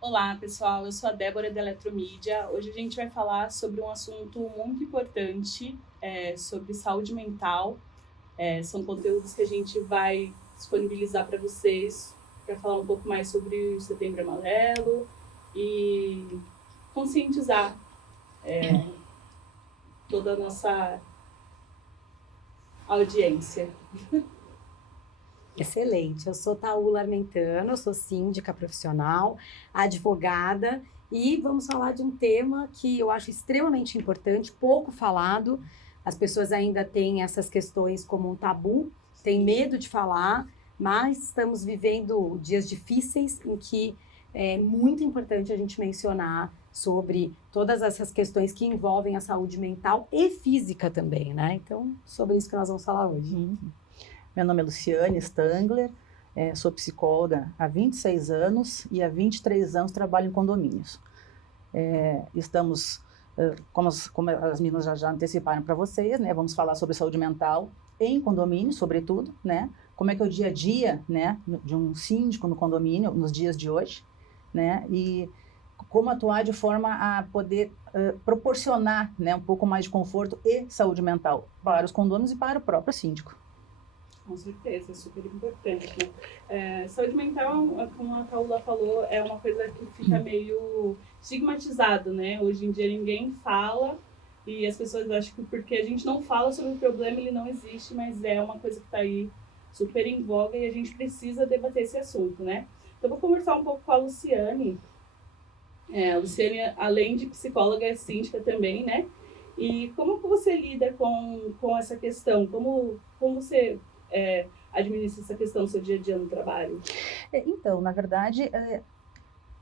Olá, pessoal. Eu sou a Débora da Eletromídia. Hoje a gente vai falar sobre um assunto muito importante, sobre saúde mental. São conteúdos que a gente vai disponibilizar para vocês para falar um pouco mais sobre o Setembro Amarelo e conscientizar toda a nossa audiência. Excelente. Eu sou Taula Armentano, eu sou síndica profissional, advogada, e vamos falar de um tema que eu acho extremamente importante, pouco falado. As pessoas ainda têm essas questões como um tabu, têm medo de falar, mas estamos vivendo dias difíceis em que é muito importante a gente mencionar sobre todas essas questões que envolvem a saúde mental e física também, né? Então, sobre isso que nós vamos falar hoje. Meu nome é Luciane Stangler, sou psicóloga há 26 anos e há 23 anos trabalho em condomínios. Estamos, como as meninas já anteciparam para vocês, né, vamos falar sobre saúde mental em condomínio, sobretudo, né, como é que é o dia a dia, né, de um síndico no condomínio nos dias de hoje, né, e como atuar de forma a poder proporcionar, né, um pouco mais de conforto e saúde mental para os condôminos e para o próprio síndico. Com certeza, é super importante, né? Saúde mental, como a Paula falou, é uma coisa que fica meio estigmatizado, né? Hoje em dia ninguém fala e as pessoas acham que porque a gente não fala sobre o problema, ele não existe, mas é uma coisa que está aí super em voga e a gente precisa debater esse assunto, né? Então, vou conversar um pouco com a Luciane. A Luciane, além de psicóloga, é síndica também, né? E como que você lida com essa questão? Como você administra essa questão no seu dia a dia no trabalho? Então, na verdade,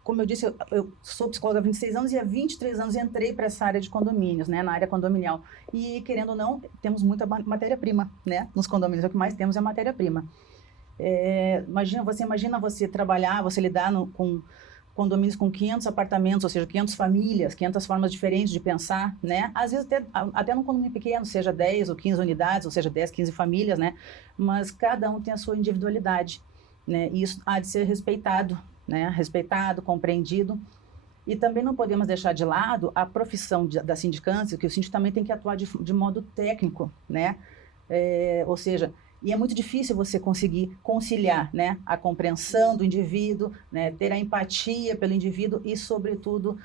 como eu disse, eu sou psicóloga há 26 anos e há 23 anos entrei para essa área de condomínios, né, na área condominial. E, querendo ou não, temos muita matéria-prima, né, nos condomínios. O que mais temos é matéria-prima. Imagina você trabalhar, você lidar com condomínios com 500 apartamentos, ou seja, 500 famílias, 500 formas diferentes de pensar, né? Às vezes até num condomínio pequeno, seja 10 ou 15 unidades, ou seja, 10, 15 famílias, né? Mas cada um tem a sua individualidade, né? E isso há de ser respeitado, né? Respeitado, compreendido. E também não podemos deixar de lado a profissão da sindicância, que o síndico também tem que atuar de modo técnico, né? Ou seja, e é muito difícil você conseguir conciliar, né, a compreensão do indivíduo, né, ter a empatia pelo indivíduo e, sobretudo,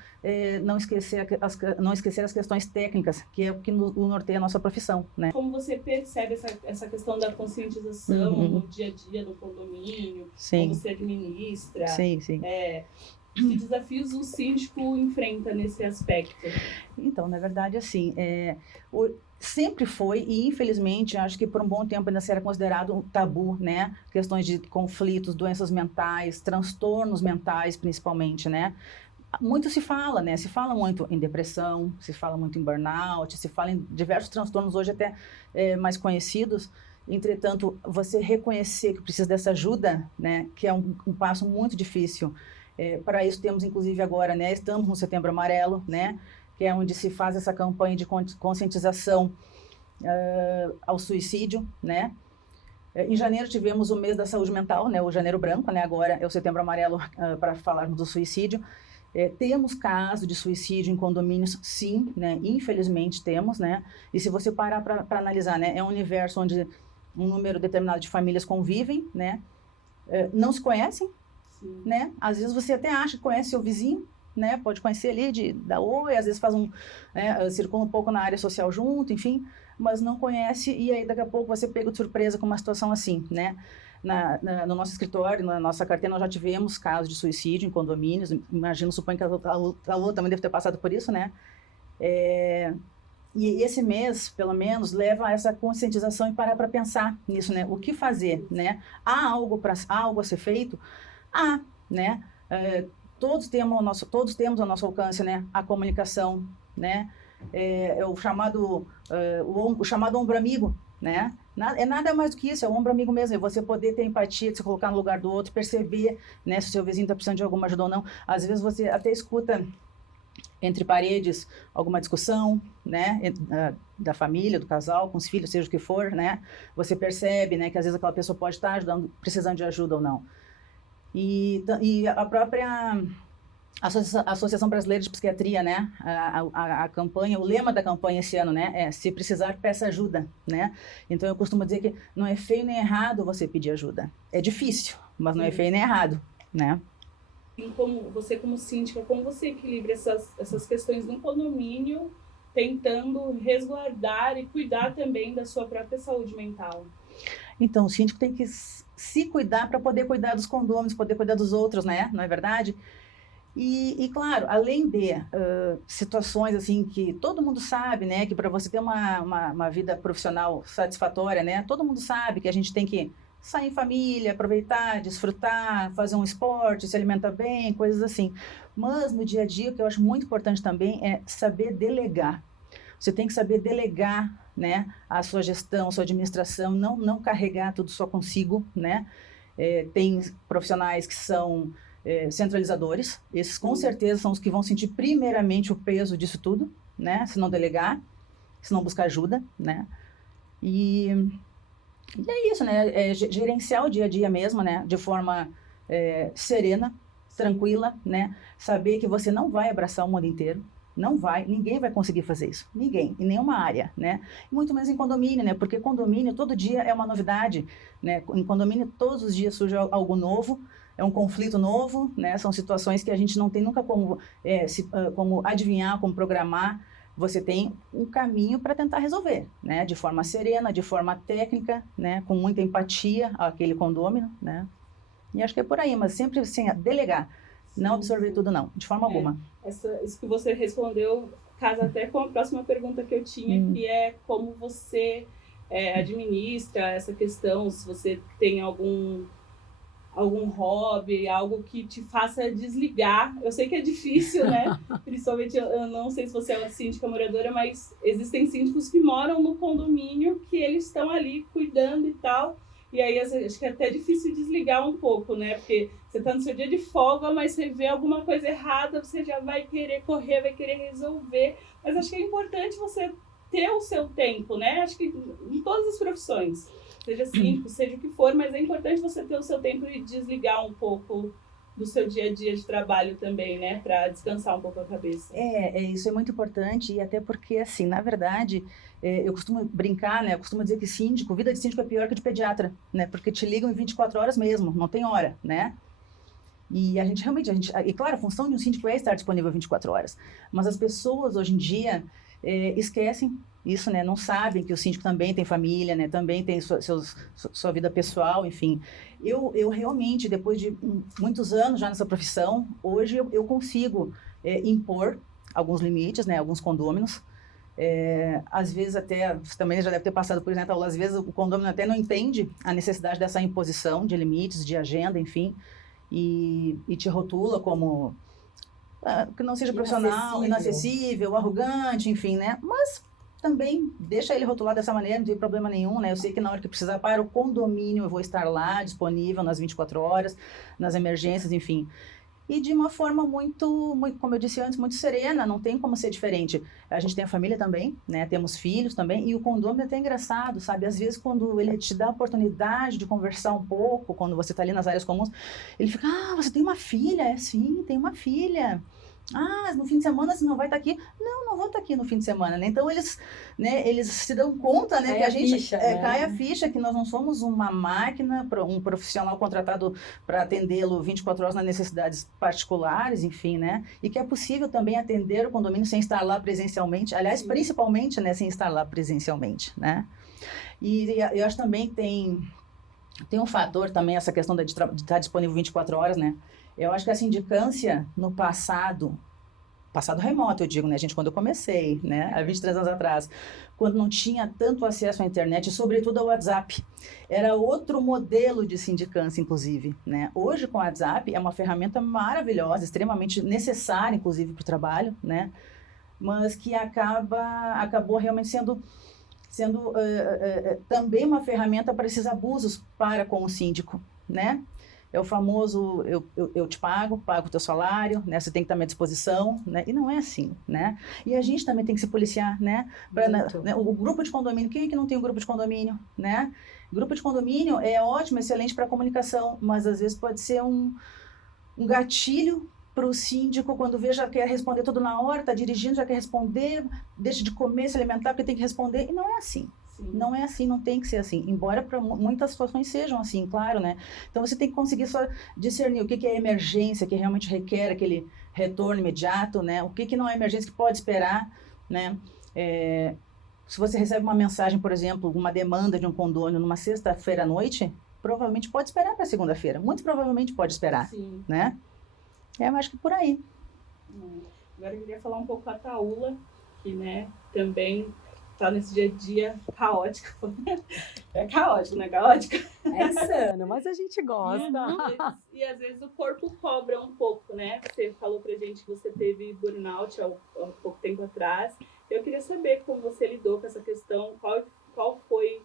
não esquecer as questões técnicas, que é o que norteia a nossa profissão, né? Como você percebe essa questão da conscientização no dia a dia, no condomínio? Sim. Como você administra? Sim, sim. Que desafios o síndico enfrenta nesse aspecto? Então, na verdade, assim, sempre foi, e infelizmente, acho que por um bom tempo ainda será considerado um tabu, né? Questões de conflitos, doenças mentais, transtornos mentais, principalmente, né? Muito se fala, né? Se fala muito em depressão, se fala muito em burnout, se fala em diversos transtornos hoje até mais conhecidos. Entretanto, você reconhecer que precisa dessa ajuda, né? Que é um passo muito difícil. Para isso temos, inclusive, agora, né? Estamos no Setembro Amarelo, né? Que é onde se faz essa campanha de conscientização ao suicídio, né? Em janeiro tivemos o mês da saúde mental, né? O Janeiro Branco, né? Agora é o Setembro Amarelo para falarmos do suicídio. Temos casos de suicídio em condomínios, sim, né? Infelizmente temos, né? E se você parar para analisar, né? É um universo onde um número determinado de famílias convivem, né? Não se conhecem, né? Às vezes você até acha que conhece seu vizinho, né? Pode conhecer ali da oi, às vezes faz circula um pouco na área social junto, enfim, mas não conhece e aí daqui a pouco você pega de surpresa com uma situação assim, né? No nosso escritório, na nossa carteira, nós já tivemos casos de suicídio em condomínios, suponho que a Lua também deve ter passado por isso, né? E esse mês, pelo menos, leva a essa conscientização e parar para pensar nisso, né? O que fazer, né? Há algo a ser feito? Né? Todos temos ao nosso alcance, né? A comunicação, né? O chamado ombro amigo, né? Nada mais do que isso, é o ombro amigo mesmo, é você poder ter empatia, se colocar no lugar do outro, perceber, né, se o seu vizinho está precisando de alguma ajuda ou não. Às vezes você até escuta entre paredes alguma discussão, né, da família, do casal, com os filhos, seja o que for, né? Você percebe, né, que às vezes aquela pessoa pode estar precisando de ajuda ou não. E a própria Associação Brasileira de Psiquiatria, né? A campanha, o lema da campanha esse ano, né? É se precisar, peça ajuda, né? Então eu costumo dizer que não é feio nem errado você pedir ajuda. É difícil, mas não é feio nem errado, né? E como síndica, como você equilibra essas questões no condomínio, tentando resguardar e cuidar também da sua própria saúde mental? Então, o síndico tem que se cuidar para poder cuidar dos condôminos, poder cuidar dos outros, né? Não é verdade? E claro, além de situações assim que todo mundo sabe, né, que para você ter uma vida profissional satisfatória, né, todo mundo sabe que a gente tem que sair em família, aproveitar, desfrutar, fazer um esporte, se alimentar bem, coisas assim. Mas no dia a dia, o que eu acho muito importante também é saber delegar. Você tem que saber delegar, né, a sua gestão, a sua administração, não carregar tudo só consigo, né? Tem profissionais que são centralizadores, esses com certeza são os que vão sentir primeiramente o peso disso tudo, né? Se não delegar, se não buscar ajuda, né? E é isso, né? Gerenciar o dia a dia mesmo, né? De forma serena, tranquila, né? Saber que você não vai abraçar o mundo inteiro, não vai, ninguém vai conseguir fazer isso, ninguém, em nenhuma área, né? Muito menos em condomínio, né? Porque condomínio todo dia é uma novidade, né? Em condomínio todos os dias surge algo novo, é um conflito novo, né? São situações que a gente não tem nunca como adivinhar, como programar. Você tem um caminho para tentar resolver, né? De forma serena, de forma técnica, né? Com muita empatia àquele condômino, né? E acho que é por aí, mas sempre assim, delegar. Não absorver tudo, não, de forma alguma. Isso que você respondeu casa até com a próxima pergunta que eu tinha, que é como você administra essa questão, se você tem algum hobby, algo que te faça desligar. Eu sei que é difícil, né? Principalmente, eu não sei se você é uma síndica moradora, mas existem síndicos que moram no condomínio, que eles estão ali cuidando e tal. E aí, acho que é até difícil desligar um pouco, né? Porque você está no seu dia de folga, mas você vê alguma coisa errada, você já vai querer correr, vai querer resolver. Mas acho que é importante você ter o seu tempo, né? Acho que em todas as profissões, seja síndico, seja o que for, mas é importante você ter o seu tempo e desligar um pouco do seu dia a dia de trabalho também, né? Para descansar um pouco a cabeça. Isso é muito importante, e até porque, assim, na verdade, eu costumo brincar, né? Eu costumo dizer que vida de síndico é pior que de pediatra, né? Porque te ligam em 24 horas mesmo, não tem hora, né? E a gente realmente, e claro, a função de um síndico é estar disponível 24 horas, mas as pessoas hoje em dia esquecem isso, né? Não sabem que o síndico também tem família, né? Também tem sua vida pessoal, enfim. Eu realmente, depois de muitos anos já nessa profissão, hoje eu consigo impor alguns limites, né? Alguns condôminos. Às vezes até, você também já deve ter passado por isso, né, Taula? Às vezes o condômino até não entende a necessidade dessa imposição de limites, de agenda, enfim, e te rotula como que não seja profissional, inacessível, arrogante, enfim, né? Mas também deixa ele rotular dessa maneira, não tem problema nenhum, né? Eu sei que na hora que precisar para o condomínio eu vou estar lá, disponível nas 24 horas, nas emergências, enfim. E de uma forma muito, como eu disse antes, muito serena, não tem como ser diferente. A gente tem a família também, né? Temos filhos também, e o condomínio é até engraçado, sabe? Às vezes quando ele te dá a oportunidade de conversar um pouco, quando você está ali nas áreas comuns, ele fica, você tem uma filha? Sim, tem uma filha. No fim de semana você não vai estar aqui? Não vou estar aqui no fim de semana, né? Então eles se dão conta, né, que a gente cai a ficha, que nós não somos uma máquina, um profissional contratado para atendê-lo 24 horas nas necessidades particulares, enfim, né? E que é possível também atender o condomínio sem estar lá presencialmente, aliás, principalmente, né, sem estar lá presencialmente, né? E eu acho também que tem um fator também, essa questão de estar disponível 24 horas, né? Eu acho que a sindicância no passado remoto, eu digo, né, gente, quando eu comecei, né, há 23 anos atrás, quando não tinha tanto acesso à internet, sobretudo ao WhatsApp, era outro modelo de sindicância, inclusive, né? Hoje, com o WhatsApp, é uma ferramenta maravilhosa, extremamente necessária, inclusive, para o trabalho, né? Mas que acabou realmente sendo também uma ferramenta para esses abusos para com o síndico, né? É o famoso, eu te pago o teu salário, né? Você tem que estar à minha disposição, né? E não é assim, né? E a gente também tem que se policiar, né? O grupo de condomínio, quem é que não tem um grupo de condomínio, né? Grupo de condomínio é ótimo, excelente para comunicação, mas às vezes pode ser um gatilho para o síndico, quando vê, já quer responder tudo na hora, está dirigindo, já quer responder, deixa de comer, se alimentar, porque tem que responder. E não é assim. Sim. Não é assim, não tem que ser assim. Embora para muitas situações sejam assim, claro, né? Então você tem que conseguir só discernir o que é emergência, que realmente requer aquele retorno imediato, né? O que não é emergência, que pode esperar, né? Se você recebe uma mensagem, por exemplo, uma demanda de um condômino numa sexta-feira à noite, provavelmente pode esperar para segunda-feira. Muito provavelmente pode esperar, Sim. né? Eu acho que por aí. Agora eu queria falar um pouco com a Taula, que, né, também está nesse dia a dia caótico. É caótico, não é caótico? É insano, mas a gente gosta. E às vezes o corpo cobra um pouco, né? Você falou pra gente que você teve burnout há pouco tempo atrás. Eu queria saber como você lidou com essa questão, qual foi,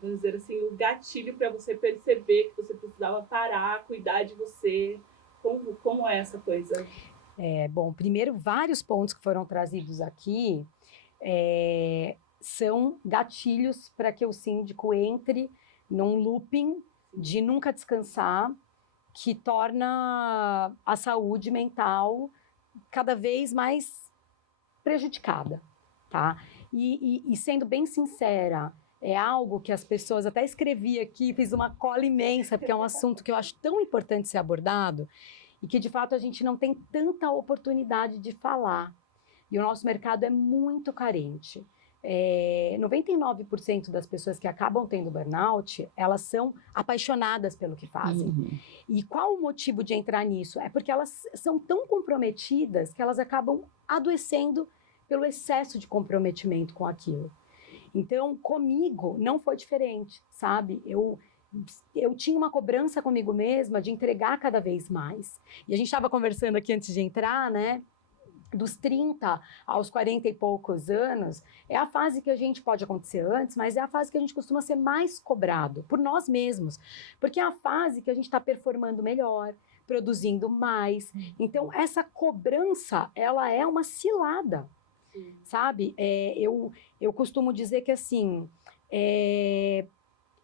vamos dizer assim, o gatilho para você perceber que você precisava parar, cuidar de você. Como é essa coisa? Bom, primeiro, vários pontos que foram trazidos aqui são gatilhos para que o síndico entre num looping de nunca descansar, que torna a saúde mental cada vez mais prejudicada, tá? E sendo bem sincera, é algo que as pessoas, até escrevi aqui, fiz uma cola imensa, porque é um assunto que eu acho tão importante ser abordado e que, de fato, a gente não tem tanta oportunidade de falar. E o nosso mercado é muito carente. 99% das pessoas que acabam tendo burnout, elas são apaixonadas pelo que fazem. Uhum. E qual o motivo de entrar nisso? É porque elas são tão comprometidas que elas acabam adoecendo pelo excesso de comprometimento com aquilo. Então, comigo não foi diferente, sabe? Eu tinha uma cobrança comigo mesma de entregar cada vez mais. E a gente estava conversando aqui antes de entrar, né? Dos 30 aos 40 e poucos anos, é a fase que a gente pode acontecer antes, mas é a fase que a gente costuma ser mais cobrado por nós mesmos, porque é a fase que a gente está performando melhor, produzindo mais. Então, essa cobrança, ela é uma cilada, sabe? Eu costumo dizer que, assim, é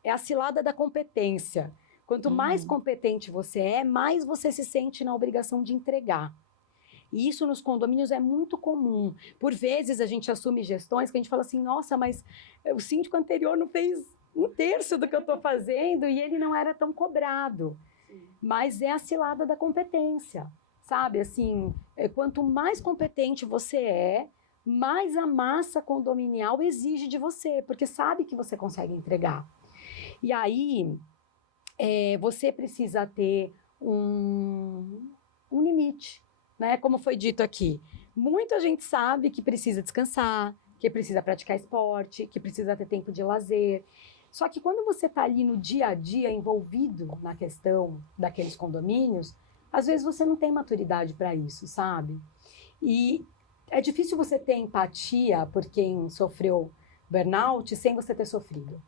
a cilada da competência. Quanto mais competente você é, mais você se sente na obrigação de entregar. E isso nos condomínios é muito comum. Por vezes a gente assume gestões que a gente fala assim, nossa, mas o síndico anterior não fez um terço do que eu estou fazendo e ele não era tão cobrado. Mas é a cilada da competência, sabe? Assim, quanto mais competente você é, mais a massa condominial exige de você, porque sabe que você consegue entregar. E aí, você precisa ter um limite. Né? Como foi dito aqui, muita gente sabe que precisa descansar, que precisa praticar esporte, que precisa ter tempo de lazer. Só que quando você está ali no dia a dia envolvido na questão daqueles condomínios, às vezes você não tem maturidade para isso, sabe? E é difícil você ter empatia por quem sofreu burnout sem você ter sofrido.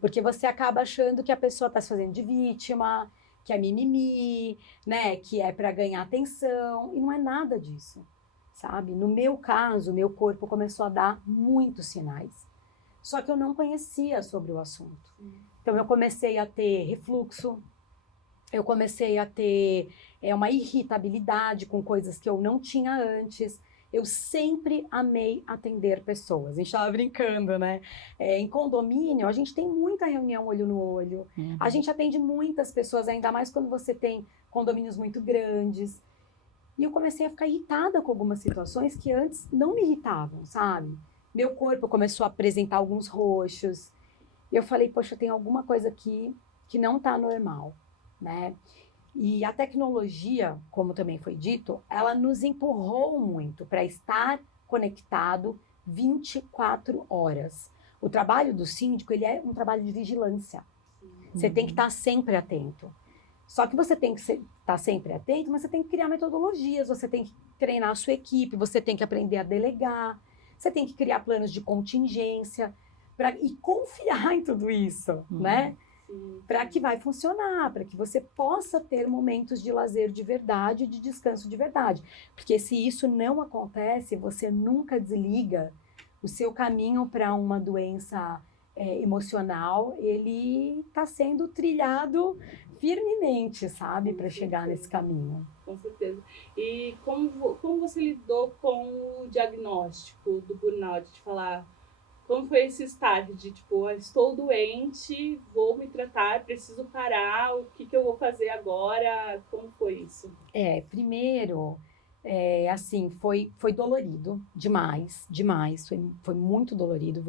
Porque você acaba achando que a pessoa está se fazendo de vítima, que é mimimi, né, que é para ganhar atenção, e não é nada disso, sabe? No meu caso, meu corpo começou a dar muitos sinais, só que eu não conhecia sobre o assunto. Então eu comecei a ter refluxo, eu comecei a ter uma irritabilidade com coisas que eu não tinha antes. Eu sempre amei atender pessoas. A gente estava brincando, né? Em condomínio, a gente tem muita reunião olho no olho. A gente atende muitas pessoas, ainda mais quando você tem condomínios muito grandes. E eu comecei a ficar irritada com algumas situações que antes não me irritavam, sabe? Meu corpo começou a apresentar alguns roxos. E eu falei, poxa, tem alguma coisa aqui que não está normal, né? E a tecnologia, como também foi dito, ela nos empurrou muito para estar conectado 24 horas. O trabalho do síndico, ele é um trabalho de vigilância. Você tem que estar sempre atento. Só que você tem que estar sempre atento, mas você tem que criar metodologias, você tem que treinar a sua equipe, você tem que aprender a delegar, você tem que criar planos de contingência e confiar em tudo isso, né? Para que vai funcionar, para que você possa ter momentos de lazer de verdade, de descanso de verdade. Porque se isso não acontece, você nunca desliga o seu caminho para uma doença emocional, ele está sendo trilhado firmemente, sabe, para chegar nesse caminho. Com certeza. E como você lidou com o diagnóstico do burnout? De falar, como foi esse start de tipo, estou doente, vou me tratar, preciso parar, o que eu vou fazer agora? Como foi isso? Primeiro, assim, foi dolorido demais, demais, foi muito dolorido.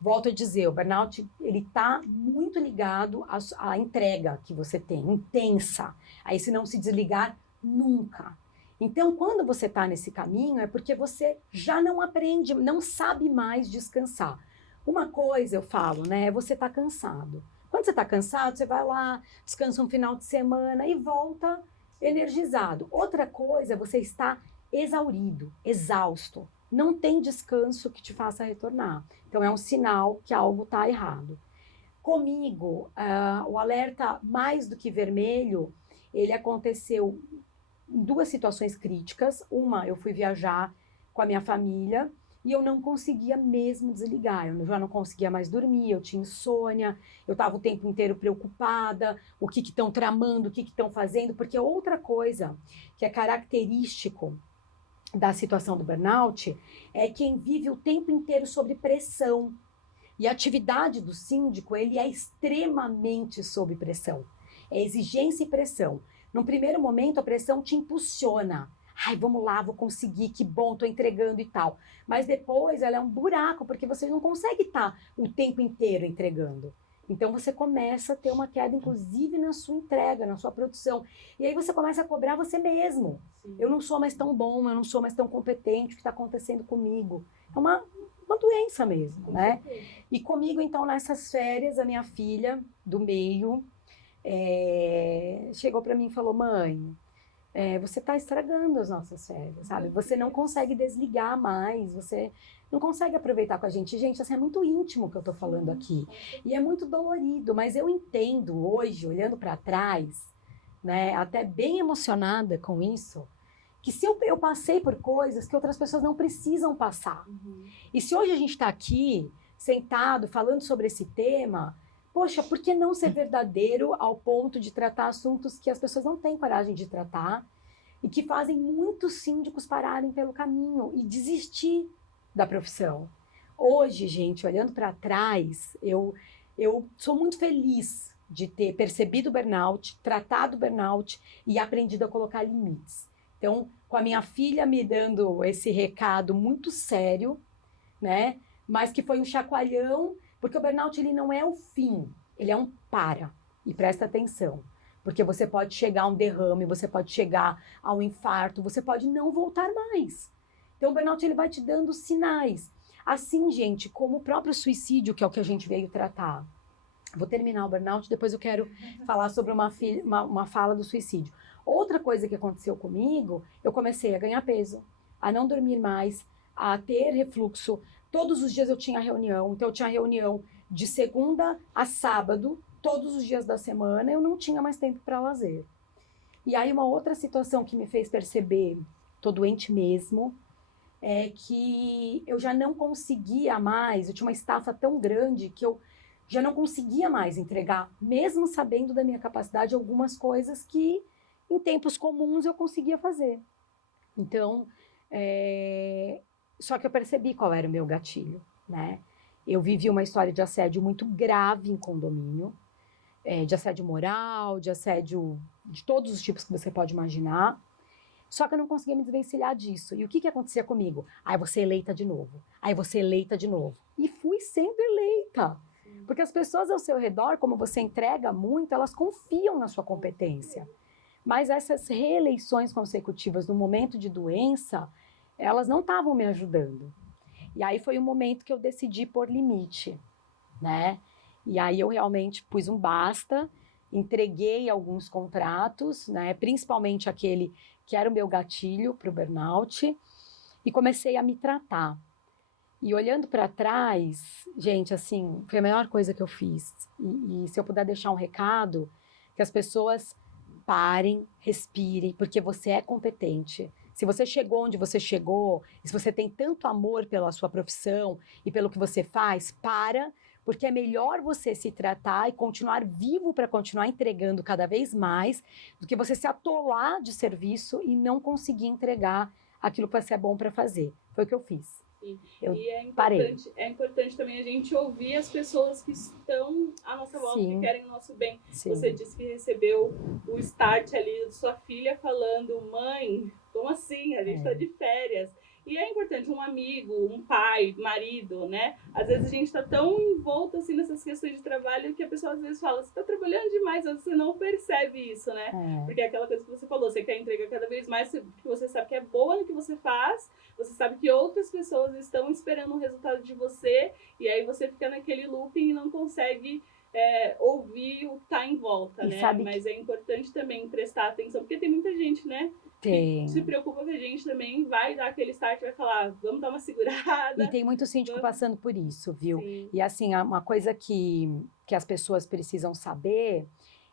Volto a dizer, o burnout, ele tá muito ligado à entrega que você tem, intensa, a esse não se desligar nunca. Então, quando você está nesse caminho, é porque você já não aprende, não sabe mais descansar. Uma coisa eu falo, né, é você tá cansado. Quando você tá cansado, você vai lá, descansa um final de semana e volta energizado. Outra coisa é você estar exaurido, exausto. Não tem descanso que te faça retornar. Então, é um sinal que algo está errado. Comigo, o alerta mais do que vermelho, ele aconteceu em duas situações críticas. Uma, eu fui viajar com a minha família e eu não conseguia mesmo desligar. Eu já não conseguia mais dormir, eu tinha insônia, eu estava o tempo inteiro preocupada, o que estão tramando, o que estão fazendo, porque outra coisa que é característico da situação do burnout é quem vive o tempo inteiro sob pressão. E a atividade do síndico, ele é extremamente sob pressão. É exigência e pressão. Num primeiro momento, a pressão te impulsiona. Ai, vamos lá, vou conseguir, que bom, tô entregando e tal. Mas depois ela é um buraco, porque você não consegue estar o tempo inteiro entregando. Então você começa a ter uma queda, inclusive, na sua entrega, na sua produção. E aí você começa a cobrar você mesmo. Sim. Eu não sou mais tão bom, eu não sou mais tão competente, o que está acontecendo comigo? É uma doença mesmo, né? E comigo, então, nessas férias, a minha filha do meio chegou para mim e falou, mãe, você está estragando as nossas férias, sabe? Você não consegue desligar mais, você não consegue aproveitar com a gente. Gente, assim, é muito íntimo o que eu estou falando aqui. E é muito dolorido, mas eu entendo hoje, olhando para trás, né, até bem emocionada com isso, que se eu passei por coisas que outras pessoas não precisam passar. Uhum. E se hoje a gente está aqui, sentado, falando sobre esse tema, poxa, por que não ser verdadeiro ao ponto de tratar assuntos que as pessoas não têm coragem de tratar e que fazem muitos síndicos pararem pelo caminho e desistir da profissão? Hoje, gente, olhando para trás, eu sou muito feliz de ter percebido o burnout, tratado o burnout e aprendido a colocar limites. Então, com a minha filha me dando esse recado muito sério, né? Mas que foi um chacoalhão, porque o burnout ele não é o fim, ele é um para. E presta atenção, porque você pode chegar a um derrame, você pode chegar a um infarto, você pode não voltar mais. Então, o burnout ele vai te dando sinais. Assim, gente, como o próprio suicídio, que é o que a gente veio tratar. Vou terminar o burnout, depois eu quero falar sobre uma fala do suicídio. Outra coisa que aconteceu comigo, eu comecei a ganhar peso, a não dormir mais, a ter refluxo. Todos os dias eu tinha reunião, então eu tinha reunião de segunda a sábado, todos os dias da semana, eu não tinha mais tempo para lazer. E aí uma outra situação que me fez perceber, tô doente mesmo, é que eu já não conseguia mais, eu tinha uma estafa tão grande que eu já não conseguia mais entregar, mesmo sabendo da minha capacidade, algumas coisas que em tempos comuns eu conseguia fazer. Então, só que eu percebi qual era o meu gatilho, né? Eu vivi uma história de assédio muito grave em condomínio, de assédio moral, de assédio de todos os tipos que você pode imaginar. Só que eu não conseguia me desvencilhar disso. E o que acontecia comigo? Aí você eleita de novo. Aí você eleita de novo. E fui sendo eleita. Porque as pessoas ao seu redor, como você entrega muito, elas confiam na sua competência. Mas essas reeleições consecutivas no momento de doença, elas não estavam me ajudando. E aí foi um momento que eu decidi pôr limite, né? E aí eu realmente pus um basta, entreguei alguns contratos, né? Principalmente aquele que era o meu gatilho para o burnout, e comecei a me tratar. E olhando para trás, gente, assim, foi a melhor coisa que eu fiz. E se eu puder deixar um recado, que as pessoas parem, respirem, porque você é competente. Se você chegou onde você chegou, e se você tem tanto amor pela sua profissão e pelo que você faz, porque é melhor você se tratar e continuar vivo para continuar entregando cada vez mais, do que você se atolar de serviço e não conseguir entregar aquilo que vai ser bom para fazer. Foi o que eu fiz. Sim. Eu E parei. é importante também a gente ouvir as pessoas que estão à nossa volta, Sim. que querem o nosso bem. Sim. Você disse que recebeu o start ali de sua filha falando, mãe, como assim? A gente está de férias. E é importante um amigo, um pai, marido, né? Às vezes a gente está tão envolto assim nessas questões de trabalho que a pessoa às vezes fala, você está trabalhando demais, mas você não percebe isso, né? Porque é aquela coisa que você falou, você quer entregar cada vez mais, porque você sabe que é boa no que você faz, você sabe que outras pessoas estão esperando um resultado de você, e aí você fica naquele looping e não consegue ouvir o que está em volta, E né? Mas é importante também prestar atenção, porque tem muita gente, né? Que se preocupa com a gente também, vai dar aquele start, vai falar, vamos dar uma segurada. E tem muito síndico passando por isso, viu? Sim. E assim, uma coisa que as pessoas precisam saber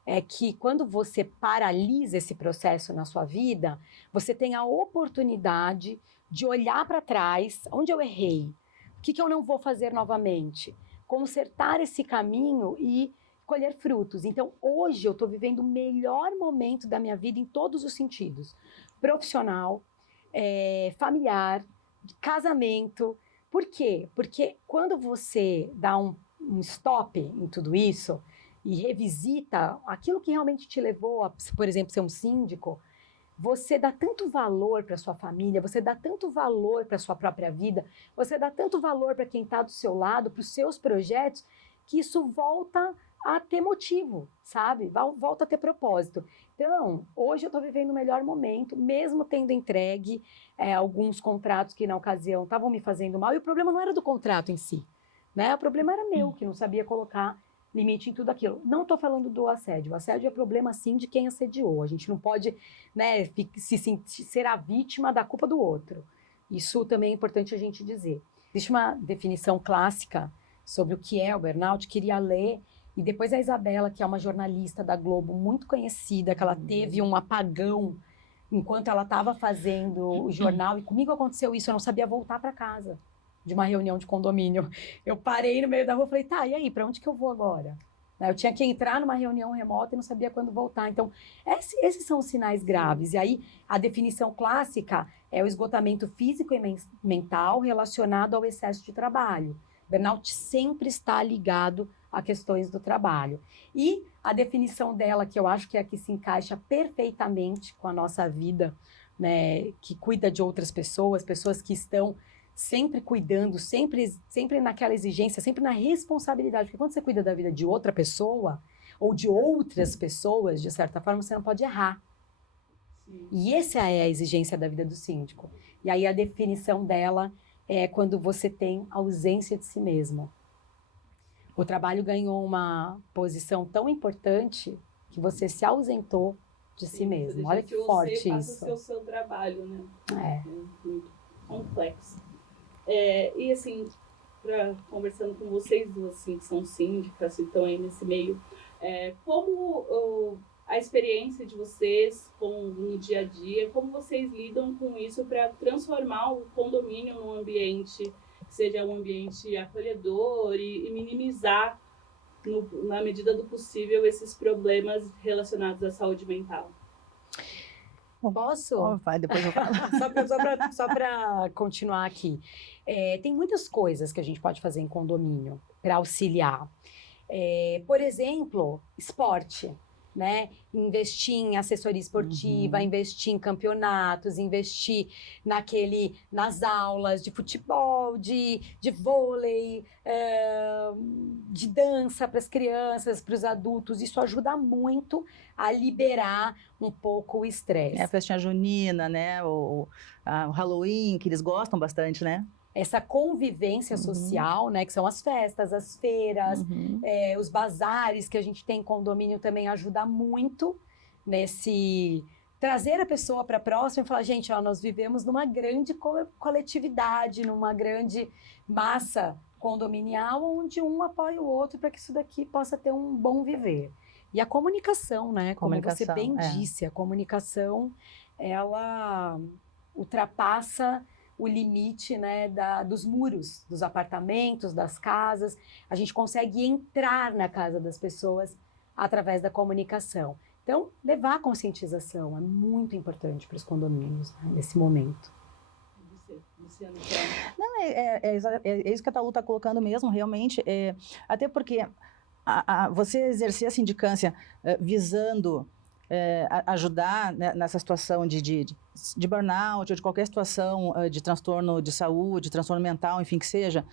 é que quando você paralisa esse processo na sua vida, você tem a oportunidade de olhar para trás, onde eu errei, o que eu não vou fazer novamente, consertar esse caminho e colher frutos. Então, hoje eu estou vivendo o melhor momento da minha vida em todos os sentidos. Profissional, familiar, casamento. Por quê? Porque quando você dá um stop em tudo isso e revisita aquilo que realmente te levou a, por exemplo, ser um síndico, você dá tanto valor para sua família, você dá tanto valor para sua própria vida, você dá tanto valor para quem está do seu lado, para os seus projetos, que isso volta a ter motivo, sabe? Volta a ter propósito. Então, hoje eu estou vivendo o melhor momento, mesmo tendo entregue alguns contratos que na ocasião estavam me fazendo mal, e o problema não era do contrato em si, né? O problema era meu, que não sabia colocar limite em tudo aquilo. Não estou falando do assédio. O assédio é problema, sim, de quem assediou. A gente não pode, né, ser a vítima da culpa do outro. Isso também é importante a gente dizer. Existe uma definição clássica sobre o que é o burnout, queria ler. E depois a Isabela, que é uma jornalista da Globo muito conhecida, que ela teve um apagão enquanto ela estava fazendo o jornal, e comigo aconteceu isso, eu não sabia voltar para casa de uma reunião de condomínio. Eu parei no meio da rua e falei, tá, e aí, para onde que eu vou agora? Eu tinha que entrar numa reunião remota e não sabia quando voltar. Então, esses são os sinais graves. E aí, a definição clássica é o esgotamento físico e mental relacionado ao excesso de trabalho. Burnout sempre está ligado a questões do trabalho. E a definição dela, que eu acho que é a que se encaixa perfeitamente com a nossa vida, né, que cuida de outras pessoas, pessoas que estão sempre cuidando, sempre naquela exigência, sempre na responsabilidade. Porque quando você cuida da vida de outra pessoa, ou de outras pessoas, de certa forma, você não pode errar. Sim. E essa é a exigência da vida do síndico. E aí a definição dela é quando você tem ausência de si mesmo. O trabalho ganhou uma posição tão importante que você se ausentou de si mesmo. Olha que forte isso. Faça o seu trabalho, né? É muito complexo. E assim, conversando com vocês duas, assim, que são síndicas, que estão aí nesse meio, como a experiência de vocês no dia a dia, como vocês lidam com isso para transformar o condomínio num ambiente que seja um ambiente acolhedor e minimizar, na medida do possível, esses problemas relacionados à saúde mental? Posso? Vai, depois eu falo. Só para continuar aqui. Tem muitas coisas que a gente pode fazer em condomínio para auxiliar. Por exemplo, esporte. Né? Investir em assessoria esportiva, investir em campeonatos, investir nas aulas de futebol, de vôlei, de dança para as crianças, para os adultos. Isso ajuda muito a liberar um pouco o estresse. A festinha junina, né? O Halloween, que eles gostam bastante, né? Essa convivência social, né, que são as festas, as feiras, os bazares que a gente tem em condomínio também ajuda muito nesse trazer a pessoa para próxima e falar, gente, nós vivemos numa grande coletividade, numa grande massa condominial, onde um apoia o outro para que isso daqui possa ter um bom viver. E a comunicação, né, como você bem disse, a comunicação, ela ultrapassa o limite, né, dos muros, dos apartamentos, das casas. A gente consegue entrar na casa das pessoas através da comunicação. Então, levar a conscientização é muito importante para os condomínios, né, nesse momento. Luciana, Não, é isso que a Taú está colocando mesmo, realmente. Até porque você exercer a sindicância visando ajudar, né, nessa situação de burnout ou de qualquer situação de transtorno de saúde, transtorno mental, enfim, que seja,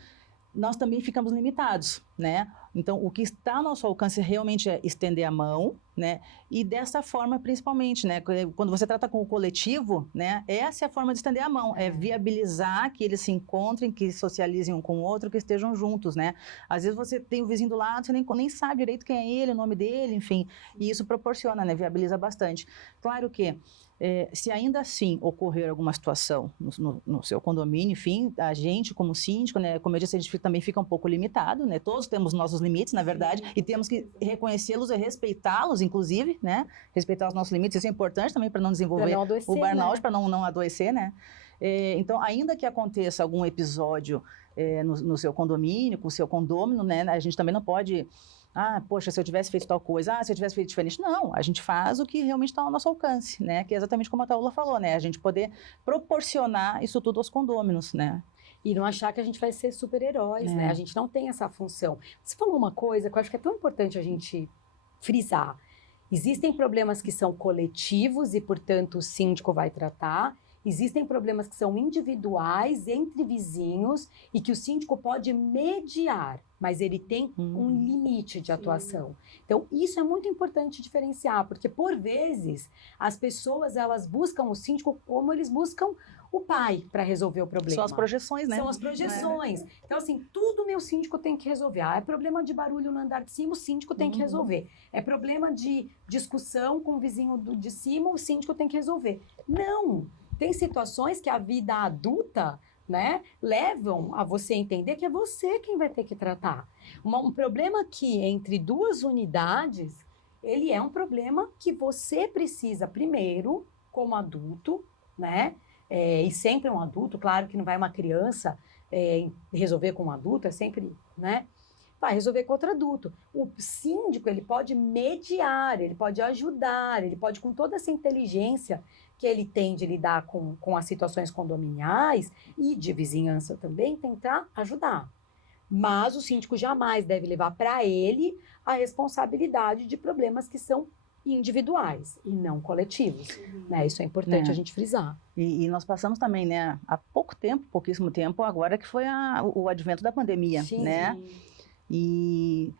nós também ficamos limitados, né? Então, o que está ao nosso alcance realmente é estender a mão, né? E dessa forma, principalmente, né? Quando você trata com o coletivo, né? Essa é a forma de estender a mão, é viabilizar que eles se encontrem, que socializem um com o outro, que estejam juntos, né? Às vezes você tem o vizinho do lado, você nem sabe direito quem é ele, o nome dele, enfim. E isso proporciona, né? Viabiliza bastante. Claro que se ainda assim ocorrer alguma situação no seu condomínio, enfim, a gente como síndico, né, como eu disse, a gente também fica um pouco limitado, né, todos temos nossos limites, na verdade, e temos que reconhecê-los e respeitá-los, inclusive, né, respeitar os nossos limites, isso é importante também para não desenvolver o burnout, né? Para não adoecer, né. Então, ainda que aconteça algum episódio no seu condomínio, com o seu condômino, né, a gente também não pode... poxa, se eu tivesse feito tal coisa, se eu tivesse feito diferente. Não, a gente faz o que realmente está ao nosso alcance, né? Que é exatamente como a Taula falou, né? A gente poder proporcionar isso tudo aos condôminos, né? E não achar que a gente vai ser super-heróis, né? A gente não tem essa função. Você falou uma coisa que eu acho que é tão importante a gente frisar. Existem problemas que são coletivos e, portanto, o síndico vai tratar. Existem problemas que são individuais, entre vizinhos, e que o síndico pode mediar, mas ele tem um limite de atuação. Então, isso é muito importante diferenciar, porque, por vezes, as pessoas, elas buscam o síndico como eles buscam o pai para resolver o problema. São as projeções, né? São as projeções. Então, assim, tudo meu síndico tem que resolver. É problema de barulho no andar de cima, o síndico tem que resolver. É problema de discussão com o vizinho de cima, o síndico tem que resolver. Não! Tem situações que a vida adulta, né, levam a você entender que é você quem vai ter que tratar. Um problema que entre duas unidades, ele é um problema que você precisa primeiro, como adulto, né, e sempre um adulto, claro que não vai uma criança resolver com um adulto, é sempre, né, vai resolver com outro adulto. O síndico, ele pode mediar, ele pode ajudar, ele pode, com toda essa inteligência que ele tem de lidar com as situações condominiais e de vizinhança também, tentar ajudar. Mas o síndico jamais deve levar para ele a responsabilidade de problemas que são individuais e não coletivos. Né? Isso é importante a gente frisar. E nós passamos também, né, há pouquíssimo tempo, agora que foi o advento da pandemia, né? E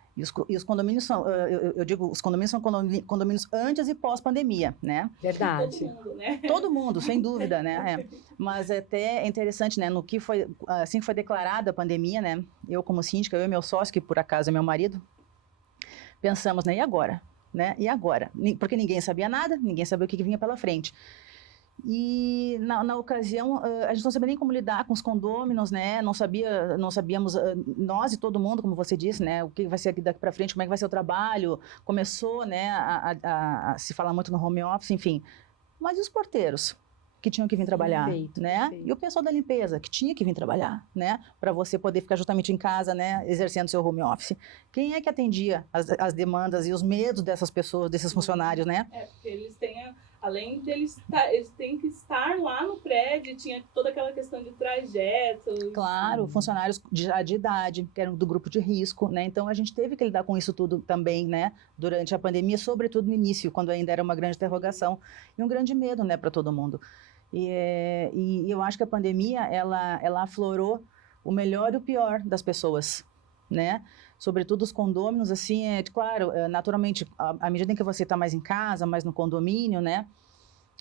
os condomínios são, eu digo, os condomínios são condomínios antes e pós-pandemia, né? Verdade. Todo mundo, né? Todo mundo, sem dúvida, né? Mas até é interessante, né? No que foi, assim que foi declarada a pandemia, né? Eu como síndica, eu e meu sócio, que por acaso é meu marido, pensamos, né? E agora? Né? E agora? Porque ninguém sabia nada, ninguém sabia o que vinha pela frente. E na ocasião a gente não sabia nem como lidar com os condôminos, né? Não sabíamos, nós e todo mundo, como você disse, né? O que vai ser daqui para frente, como é que vai ser o trabalho. Começou, né, a se falar muito no home office, enfim. Mas e os porteiros que tinham que vir trabalhar, né? Perfeito. E o pessoal da limpeza que tinha que vir trabalhar, né? Para você poder ficar justamente em casa, né? Exercendo seu home office. Quem é que atendia as demandas e os medos dessas pessoas, desses funcionários, né? Porque eles têm, além de eles têm que estar lá no prédio, tinha toda aquela questão de trajeto. Claro, funcionários de idade, que eram do grupo de risco, né? Então a gente teve que lidar com isso tudo também, né? Durante a pandemia, sobretudo no início, quando ainda era uma grande interrogação e um grande medo, né, para todo mundo. E eu acho que a pandemia, ela aflorou o melhor e o pior das pessoas, né? Sobretudo os condôminos, assim, claro, naturalmente, à medida em que você está mais em casa, mais no condomínio, né?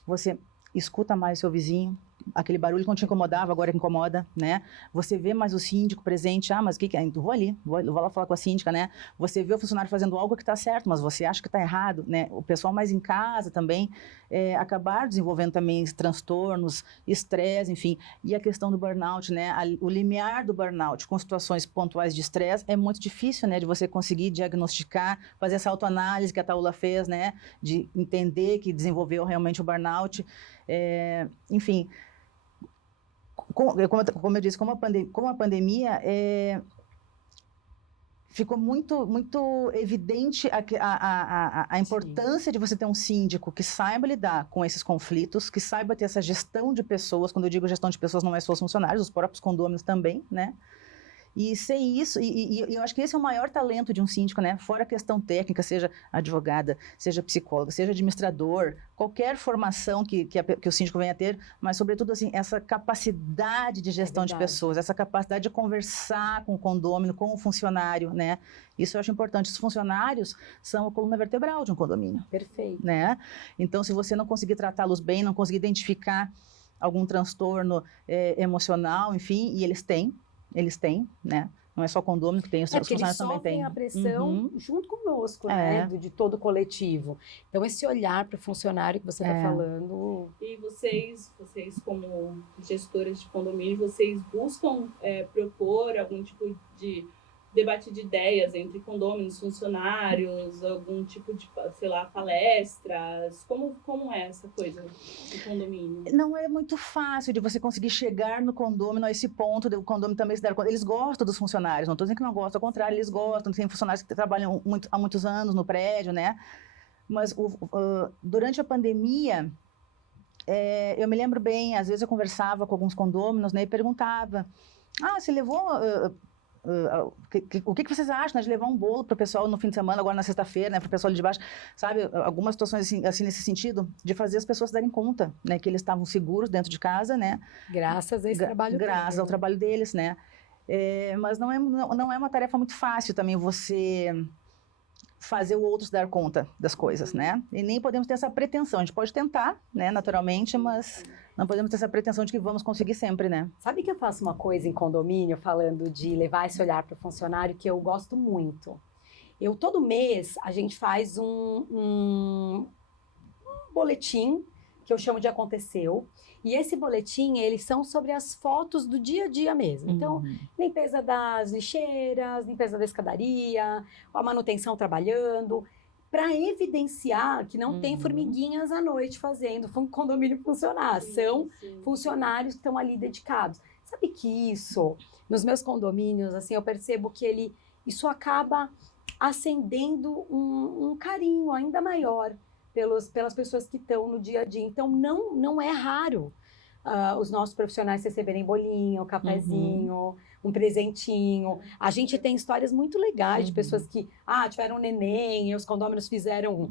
Você escuta mais o seu vizinho, aquele barulho que não te incomodava, agora que incomoda, né? Você vê mais o síndico presente, mas o que é? Vou lá falar com a síndica, né? Você vê o funcionário fazendo algo que está certo, mas você acha que está errado, né? O pessoal mais em casa também, acabar desenvolvendo também transtornos, estresse, enfim. E a questão do burnout, né? O limiar do burnout com situações pontuais de estresse é muito difícil, né? De você conseguir diagnosticar, fazer essa autoanálise que a Taula fez, né? De entender que desenvolveu realmente o burnout. Enfim, como eu disse, como a pandemia ficou muito evidente a importância de você ter um síndico que saiba lidar com esses conflitos, que saiba ter essa gestão de pessoas. Quando eu digo gestão de pessoas, não é só os funcionários, os próprios condôminos também, né? E ser isso, e eu acho que esse é o maior talento de um síndico, né? Fora a questão técnica, seja advogada, seja psicóloga, seja administrador, qualquer formação que o síndico venha a ter, mas sobretudo assim, essa capacidade de gestão de pessoas, essa capacidade de conversar com o condômino, com o funcionário, né? Isso eu acho importante. Os funcionários são a coluna vertebral de um condomínio. Perfeito. Né? Então, se você não conseguir tratá-los bem, não conseguir identificar algum transtorno emocional, enfim, e eles têm, né? Não é só condomínio que tem, os funcionários também têm. A pressão junto conosco, né? De todo o coletivo. Então, esse olhar para o funcionário que você está falando... E vocês como gestores de condomínio, vocês buscam propor algum tipo de debate de ideias entre condôminos, funcionários, algum tipo de, sei lá, palestras? Como é essa coisa do condomínio? Não é muito fácil de você conseguir chegar no condômino a esse ponto, do condomínio também se dar conta. Eles gostam dos funcionários, não estou dizendo que não gostam, ao contrário, eles gostam. Tem funcionários que trabalham há muitos anos no prédio, né? Mas durante a pandemia, eu me lembro bem, às vezes eu conversava com alguns condôminos, né, e perguntava, você levou... o que vocês acham, né, de levar um bolo para o pessoal no fim de semana, agora na sexta-feira, né, para o pessoal ali de baixo, sabe, algumas situações assim nesse sentido, de fazer as pessoas darem conta, né, que eles estavam seguros dentro de casa, né. Graças a esse trabalho deles. Graças ao trabalho deles, né. Mas não é uma tarefa muito fácil também você fazer o outro se dar conta das coisas, né? E nem podemos ter essa pretensão. A gente pode tentar, né, naturalmente, mas não podemos ter essa pretensão de que vamos conseguir sempre, né? Sabe que eu faço uma coisa em condomínio, falando de levar esse olhar para o funcionário, que eu gosto muito? Todo mês, a gente faz um boletim, que eu chamo de Aconteceu, e esse boletim, eles são sobre as fotos do dia a dia mesmo. Então, limpeza das lixeiras, limpeza da escadaria, a manutenção trabalhando, para evidenciar que não tem formiguinhas à noite fazendo o condomínio funcionar. São funcionários que estão ali dedicados. Sabe que isso, nos meus condomínios, assim, eu percebo que isso acaba acendendo um carinho ainda maior pelas pessoas que estão no dia a dia. Então, não é raro os nossos profissionais receberem bolinho, cafezinho, um presentinho. A gente tem histórias muito legais de pessoas que tiveram um neném, e os condôminos fizeram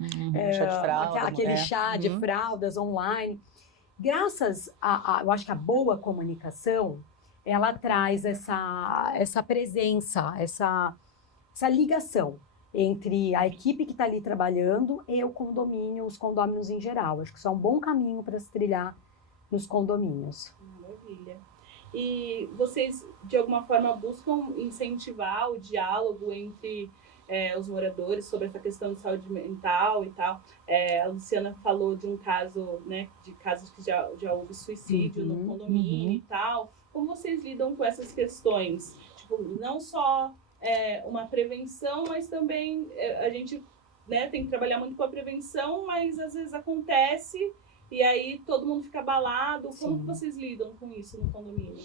chá de fralda, aquele chá de fraldas online. Graças eu acho que a boa comunicação, ela traz essa presença, essa ligação entre a equipe que está ali trabalhando e o condomínio, os condôminos em geral. Acho que isso é um bom caminho para se trilhar nos condomínios. Maravilha. E vocês, de alguma forma, buscam incentivar o diálogo entre os moradores sobre essa questão de saúde mental e tal? A Luciana falou de um caso, né, de casos que já houve suicídio no condomínio e tal. Como vocês lidam com essas questões? Tipo, não só uma prevenção, mas também a gente, né, tem que trabalhar muito com a prevenção, mas às vezes acontece e aí todo mundo fica abalado. Como que vocês lidam com isso no condomínio?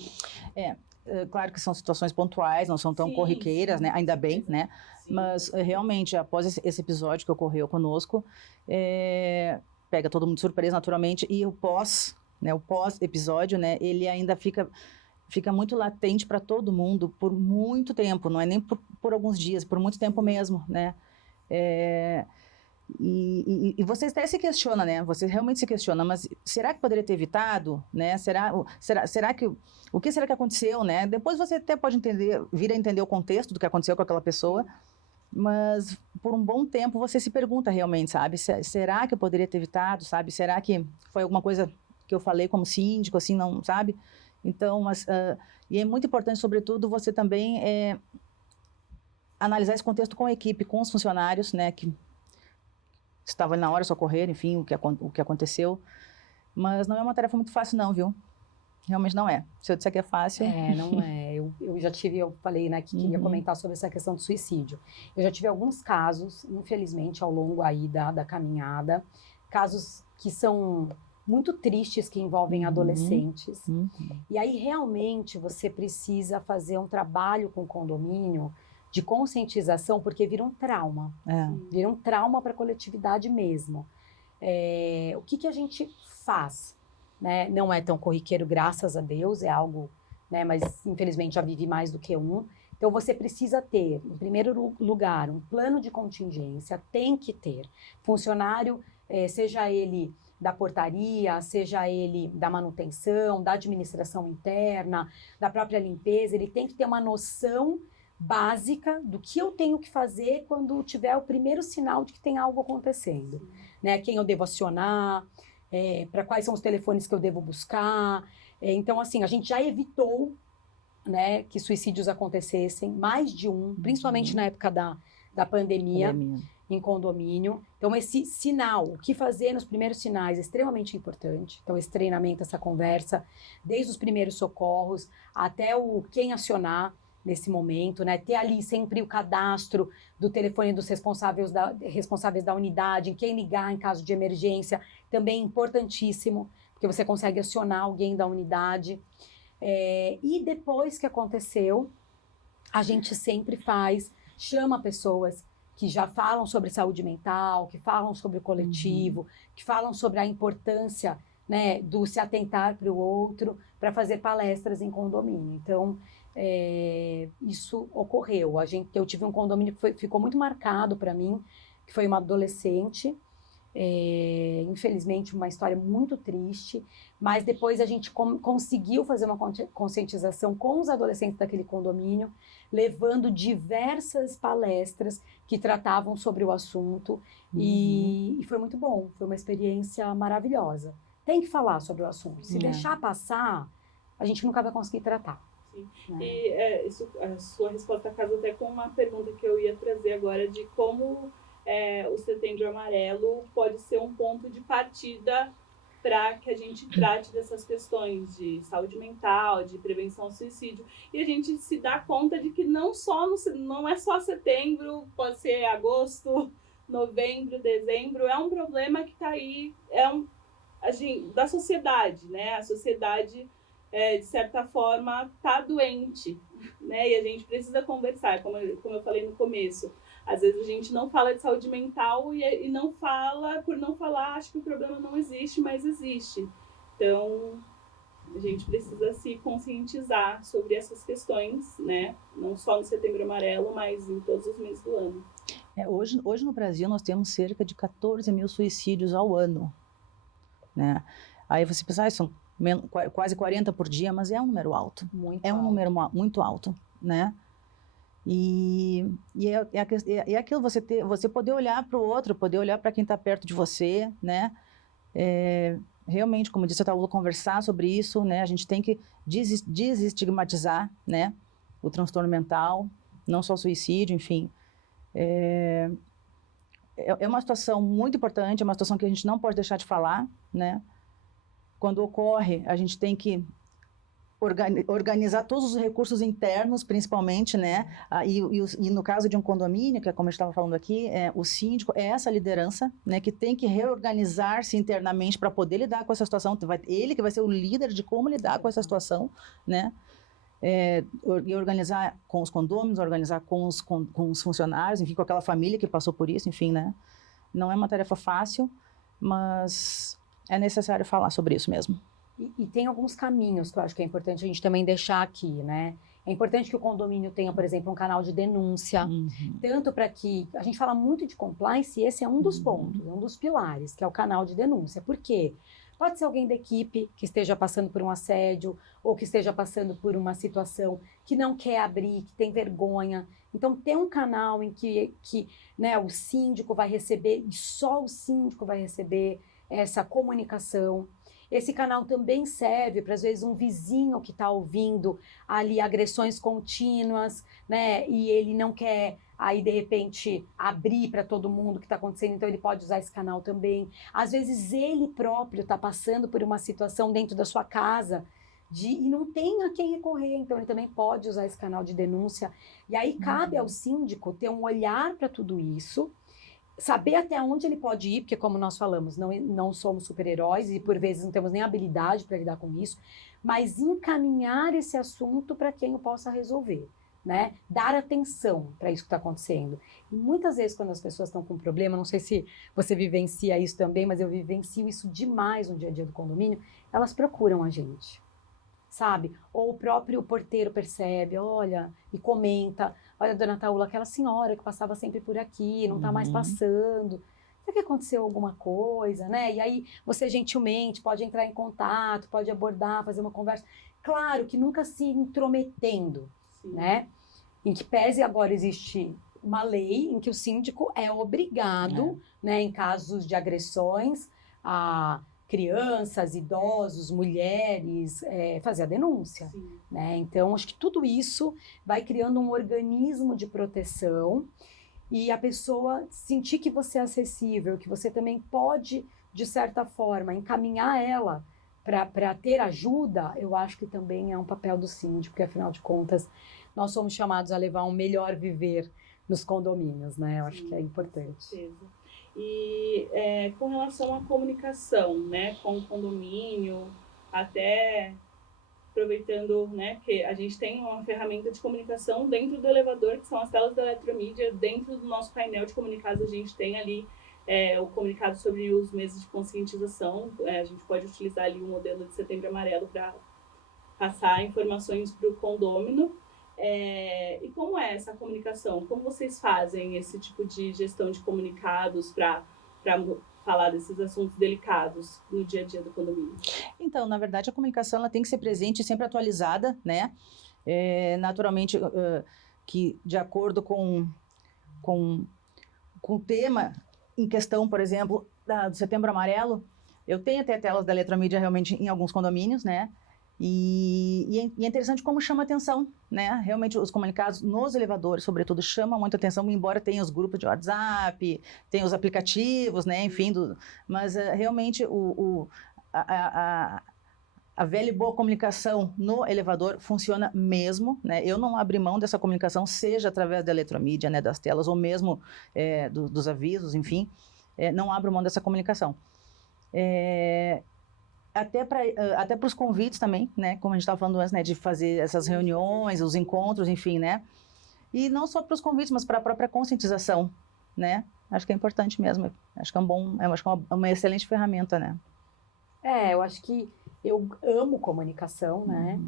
Claro que são situações pontuais, não são tão corriqueiras, né? Ainda bem, né? Sim. Mas realmente, após esse episódio que ocorreu conosco, pega todo mundo de surpresa, naturalmente, e o pós-episódio, né? Ele ainda fica muito latente para todo mundo por muito tempo, não é nem por alguns dias, por muito tempo mesmo, né? E você até se questiona, né? Você realmente se questiona, mas será que poderia ter evitado, né? Será que o que será que aconteceu, né? Depois você até pode vir a entender o contexto do que aconteceu com aquela pessoa, mas por um bom tempo você se pergunta realmente, sabe? Será que eu poderia ter evitado, sabe? Será que foi alguma coisa que eu falei como síndico, assim, não, sabe? Então, e é muito importante, sobretudo, você também analisar esse contexto com a equipe, com os funcionários, né, que estavam ali na hora de socorrer, enfim, o que aconteceu. Mas não é uma tarefa muito fácil não, viu? Realmente não é. Se eu disser que é fácil... não é. Eu falei, né, que queria comentar sobre essa questão do suicídio. Eu já tive alguns casos, infelizmente, ao longo aí da caminhada, casos que são muito tristes que envolvem adolescentes. Uhum. E aí, realmente, você precisa fazer um trabalho com o condomínio de conscientização, porque vira um trauma. Vira um trauma para a coletividade mesmo. O que a gente faz? Né? Não é tão corriqueiro, graças a Deus, é algo, né? Mas infelizmente já vivi mais do que um. Então você precisa ter, em primeiro lugar, um plano de contingência, tem que ter. Funcionário, seja ele da portaria, seja ele da manutenção, da administração interna, da própria limpeza, ele tem que ter uma noção básica do que eu tenho que fazer quando tiver o primeiro sinal de que tem algo acontecendo. Né? Quem eu devo acionar, para quais são os telefones que eu devo buscar. Então, assim, a gente já evitou, né, que suicídios acontecessem, mais de um, principalmente na época da pandemia, em condomínio. Então, esse sinal, o que fazer nos primeiros sinais é extremamente importante. Então, esse treinamento, essa conversa, desde os primeiros socorros até o quem acionar nesse momento, né? Ter ali sempre o cadastro do telefone dos responsáveis da unidade, em quem ligar em caso de emergência, também importantíssimo, porque você consegue acionar alguém da unidade. E depois que aconteceu, a gente sempre chama pessoas que já falam sobre saúde mental, que falam sobre o coletivo, que falam sobre a importância, né, do se atentar para o outro, para fazer palestras em condomínio. Então, isso ocorreu. Eu tive um condomínio que ficou muito marcado para mim, que foi uma adolescente, infelizmente uma história muito triste, mas depois a gente conseguiu fazer uma conscientização com os adolescentes daquele condomínio, levando diversas palestras que tratavam sobre o assunto, e foi muito bom, foi uma experiência maravilhosa. Tem que falar sobre o assunto, se deixar passar, a gente nunca vai conseguir tratar. Sim. E a sua resposta casa até com uma pergunta que eu ia trazer agora, de como o Setembro Amarelo pode ser um ponto de partida para que a gente trate dessas questões de saúde mental, de prevenção ao suicídio. E a gente se dá conta de que não é só setembro, pode ser agosto, novembro, dezembro, é um problema que está aí, da sociedade, né? A sociedade, de certa forma, está doente, né? E a gente precisa conversar, como eu falei no começo. Às vezes a gente não fala de saúde mental e não fala, por não falar, acho que o problema não existe, mas existe. Então, a gente precisa se conscientizar sobre essas questões, né? Não só no Setembro Amarelo, mas em todos os meses do ano. Hoje no Brasil nós temos cerca de 14 mil suicídios ao ano, né? Aí você pensa, são quase 40 por dia, mas é um número alto. Um número muito alto, né? E aquilo, você poder olhar para o outro, poder olhar para quem está perto de você, né? Realmente, como disse a Taula, conversar sobre isso, né? A gente tem que desestigmatizar, né, o transtorno mental, não só o suicídio, enfim. É uma situação muito importante, é uma situação que a gente não pode deixar de falar, né? Quando ocorre, a gente tem que organizar todos os recursos internos, principalmente, né? E no caso de um condomínio, que é como a gente estava falando aqui, o síndico é essa liderança, né? Que tem que reorganizar-se internamente para poder lidar com essa situação. Ele que vai ser o líder de como lidar com essa situação, né? E organizar com os condôminos, organizar com os funcionários, enfim, com aquela família que passou por isso, enfim, né? Não é uma tarefa fácil, mas é necessário falar sobre isso mesmo. E tem alguns caminhos que eu acho que é importante a gente também deixar aqui, né? É importante que o condomínio tenha, por exemplo, um canal de denúncia, tanto para que... A gente fala muito de compliance e esse é um dos pontos, é um dos pilares, que é o canal de denúncia. Por quê? Pode ser alguém da equipe que esteja passando por um assédio ou que esteja passando por uma situação que não quer abrir, que tem vergonha. Então, ter um canal em que né, o síndico vai receber, e só o síndico vai receber essa comunicação. Esse canal também serve para, às vezes, um vizinho que está ouvindo ali agressões contínuas, né? E ele não quer, aí, de repente, abrir para todo mundo o que está acontecendo, então ele pode usar esse canal também. Às vezes, ele próprio está passando por uma situação dentro da sua casa e não tem a quem recorrer, então ele também pode usar esse canal de denúncia. E aí, cabe ao síndico ter um olhar para tudo isso, saber até onde ele pode ir, porque como nós falamos, não somos super-heróis e por vezes não temos nem habilidade para lidar com isso, mas encaminhar esse assunto para quem o possa resolver, né? Dar atenção para isso que está acontecendo. E muitas vezes quando as pessoas estão com problema, não sei se você vivencia isso também, mas eu vivencio isso demais no dia a dia do condomínio, elas procuram a gente. Sabe? Ou o próprio porteiro percebe, olha, e comenta, olha, dona Taula, aquela senhora que passava sempre por aqui, não está mais passando, será que aconteceu alguma coisa, né? E aí você gentilmente pode entrar em contato, pode abordar, fazer uma conversa, claro que nunca se intrometendo, Sim. né? Em que pese agora existe uma lei em que o síndico é obrigado, né, em casos de agressões a crianças, idosos, mulheres, fazer a denúncia, né? Então, acho que tudo isso vai criando um organismo de proteção e a pessoa sentir que você é acessível, que você também pode, de certa forma, encaminhar ela para ter ajuda, eu acho que também é um papel do síndico, porque, afinal de contas, nós somos chamados a levar um melhor viver nos condomínios, né? Eu acho que é importante. Com certeza. E com relação à comunicação, né, com o condomínio, até aproveitando, né, que a gente tem uma ferramenta de comunicação dentro do elevador, que são as telas da eletromídia. Dentro do nosso painel de comunicados, a gente tem ali o comunicado sobre os meses de conscientização. A gente pode utilizar ali o modelo de Setembro Amarelo para passar informações para o condômino. E como é essa comunicação? Como vocês fazem esse tipo de gestão de comunicados para falar desses assuntos delicados no dia a dia do condomínio? Então, na verdade, a comunicação ela tem que ser presente e sempre atualizada, né? Naturalmente, que de acordo com o tema em questão, por exemplo, do Setembro Amarelo, eu tenho até telas da eletromídia realmente em alguns condomínios, né? E é interessante como chama atenção, né? Realmente os comunicados nos elevadores, sobretudo, chamam muita atenção, embora tenha os grupos de WhatsApp, tenha os aplicativos, né? Enfim, mas realmente a velha e boa comunicação no elevador funciona mesmo, né? Eu não abri mão dessa comunicação, seja através da eletromídia, né? Das telas, ou mesmo dos avisos, enfim, não abro mão dessa comunicação. Até para os convites também, né? Como a gente estava falando antes, né? De fazer essas reuniões, os encontros, enfim, né? E não só para os convites, mas para a própria conscientização, né? Acho que é importante mesmo. Acho que acho que é uma excelente ferramenta, né? Eu acho que eu amo comunicação, né?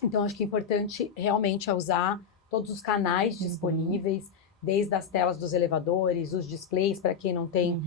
Então, acho que é importante realmente usar todos os canais disponíveis, desde as telas dos elevadores, os displays para quem não tem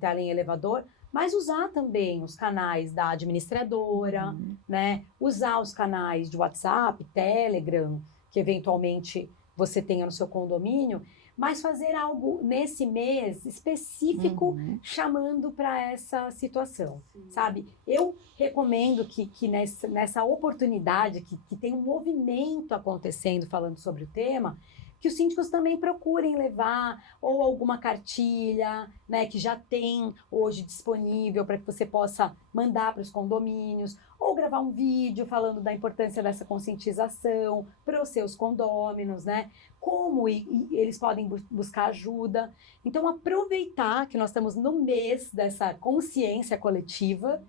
tela em elevador, mas usar também os canais da administradora, né? Usar os canais de WhatsApp, Telegram, que eventualmente você tenha no seu condomínio, mas fazer algo nesse mês específico chamando para essa situação, sabe? Eu recomendo que nessa oportunidade, que tem um movimento acontecendo falando sobre o tema, que os síndicos também procurem levar ou alguma cartilha, né, que já tem hoje disponível para que você possa mandar para os condomínios, ou gravar um vídeo falando da importância dessa conscientização para os seus condôminos, né? Como eles podem buscar ajuda. Então, aproveitar que nós estamos no mês dessa consciência coletiva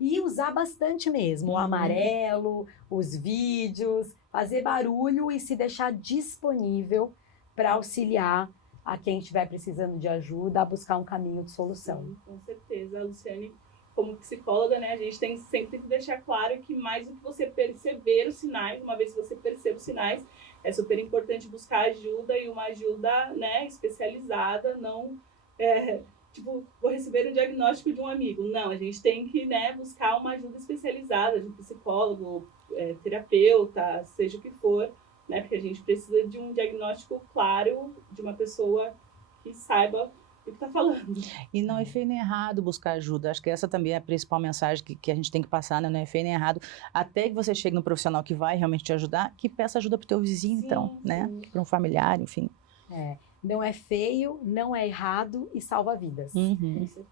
e usar bastante mesmo o amarelo, os vídeos, fazer barulho e se deixar disponível para auxiliar a quem estiver precisando de ajuda a buscar um caminho de solução. Sim, com certeza. Luciane, como psicóloga, né, a gente tem sempre que deixar claro que mais do que você perceber os sinais, uma vez que você percebe os sinais, é super importante buscar ajuda e uma ajuda, né, especializada, não vou receber o diagnóstico de um amigo. Não, a gente tem que, né, buscar uma ajuda especializada de um psicólogo, terapeuta, seja o que for, né, porque a gente precisa de um diagnóstico claro de uma pessoa que saiba o que está falando. E não é feio nem errado buscar ajuda. Acho que essa também é a principal mensagem que a gente tem que passar, né? Não é feio nem errado. Até que você chegue no profissional que vai realmente te ajudar, que peça ajuda para o teu vizinho, então, né? Para um familiar, enfim. Não é feio, não é errado e salva vidas.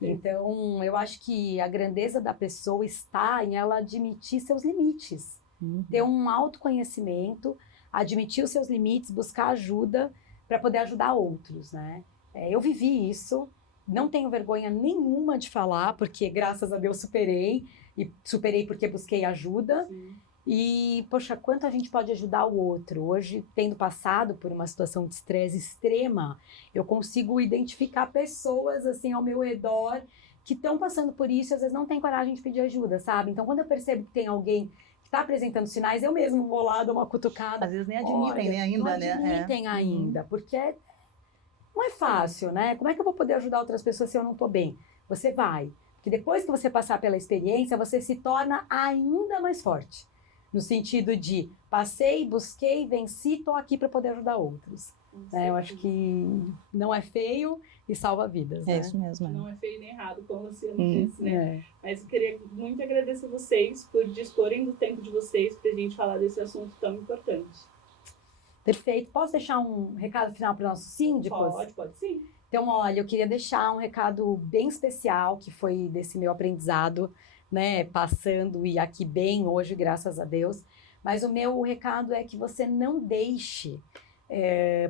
Então, eu acho que a grandeza da pessoa está em ela admitir seus limites. Ter um autoconhecimento, admitir os seus limites, buscar ajuda para poder ajudar outros, né? Eu vivi isso, não tenho vergonha nenhuma de falar, porque graças a Deus superei, e superei porque busquei ajuda. Sim. E, poxa, quanto a gente pode ajudar o outro? Hoje, tendo passado por uma situação de estresse extrema, eu consigo identificar pessoas, assim, ao meu redor que estão passando por isso e às vezes não tem coragem de pedir ajuda, sabe? Então, quando eu percebo que tem alguém que está apresentando sinais, eu mesmo vou lá, dou uma cutucada. Às vezes nem admitem, né, ainda, não né? admitem ainda, porque não é fácil, né? Como é que eu vou poder ajudar outras pessoas se eu não estou bem? Você vai. Porque depois que você passar pela experiência, você se torna ainda mais forte. No sentido de passei, busquei, venci, estou aqui para poder ajudar outros. Eu acho que não é feio e salva vidas. É né? isso mesmo. Não é feio nem errado, como você disse, né? É. Mas eu queria muito agradecer vocês por disporem do tempo de vocês para a gente falar desse assunto tão importante. Perfeito. Posso deixar um recado final para os nossos síndicos? Pode sim. Então, olha, eu queria deixar um recado bem especial, que foi desse meu aprendizado, né, passando e aqui bem hoje, graças a Deus. Mas o meu recado é que você não deixe,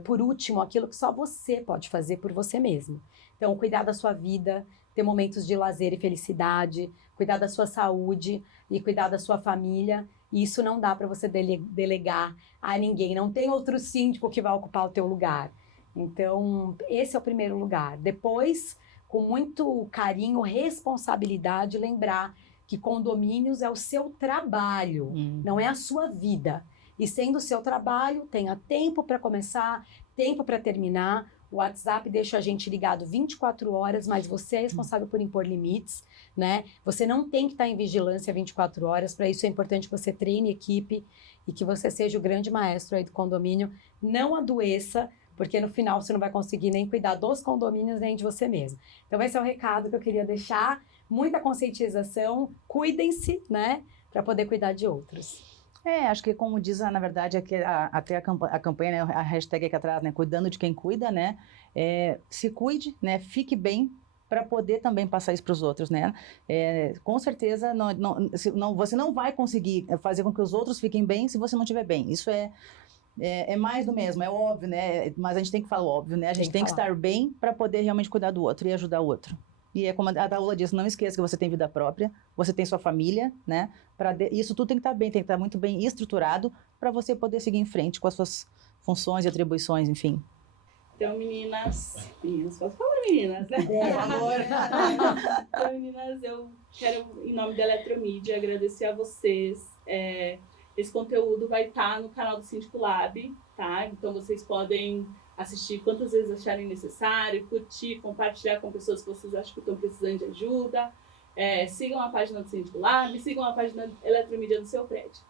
por último, aquilo que só você pode fazer por você mesmo. Então, cuidar da sua vida, ter momentos de lazer e felicidade, cuidar da sua saúde e cuidar da sua família. E isso não dá para você delegar a ninguém. Não tem outro síndico que vai ocupar o teu lugar. Então, esse é o primeiro lugar. Depois, com muito carinho, responsabilidade, lembrar que condomínios é o seu trabalho, não é a sua vida. E sendo o seu trabalho, tenha tempo para começar, tempo para terminar. O WhatsApp deixa a gente ligado 24 horas, mas você é responsável por impor limites, né? Você não tem que estar em vigilância 24 horas. Para isso é importante que você treine equipe e que você seja o grande maestro aí do condomínio. Não adoeça, porque no final você não vai conseguir nem cuidar dos condomínios nem de você mesmo. Então esse é o recado que eu queria deixar. Muita conscientização, cuidem-se, né? Para poder cuidar de outros. Acho que como diz, na verdade, até a campanha, né, a hashtag aqui atrás, né, cuidando de quem cuida, né, se cuide, né, fique bem para poder também passar isso para os outros, né, com certeza você não vai conseguir fazer com que os outros fiquem bem se você não estiver bem, isso é mais do mesmo, é óbvio, né, mas a gente tem que falar óbvio, né, a gente tem que estar bem para poder realmente cuidar do outro e ajudar o outro. E é como a Daula disse, não esqueça que você tem vida própria, você tem sua família, né? Isso tudo tem que estar bem, tem que estar muito bem estruturado para você poder seguir em frente com as suas funções e atribuições, enfim. Então, meninas, posso falar meninas, né? Por favor. Então, meninas, eu quero, em nome da Eletromídia, agradecer a vocês. Esse conteúdo vai estar no canal do Síndico Lab, tá? Então, vocês podem assistir quantas vezes acharem necessário, curtir, compartilhar com pessoas que vocês acham que estão precisando de ajuda. Sigam a página do Síndico Lab, sigam a página Eletromídia do seu prédio.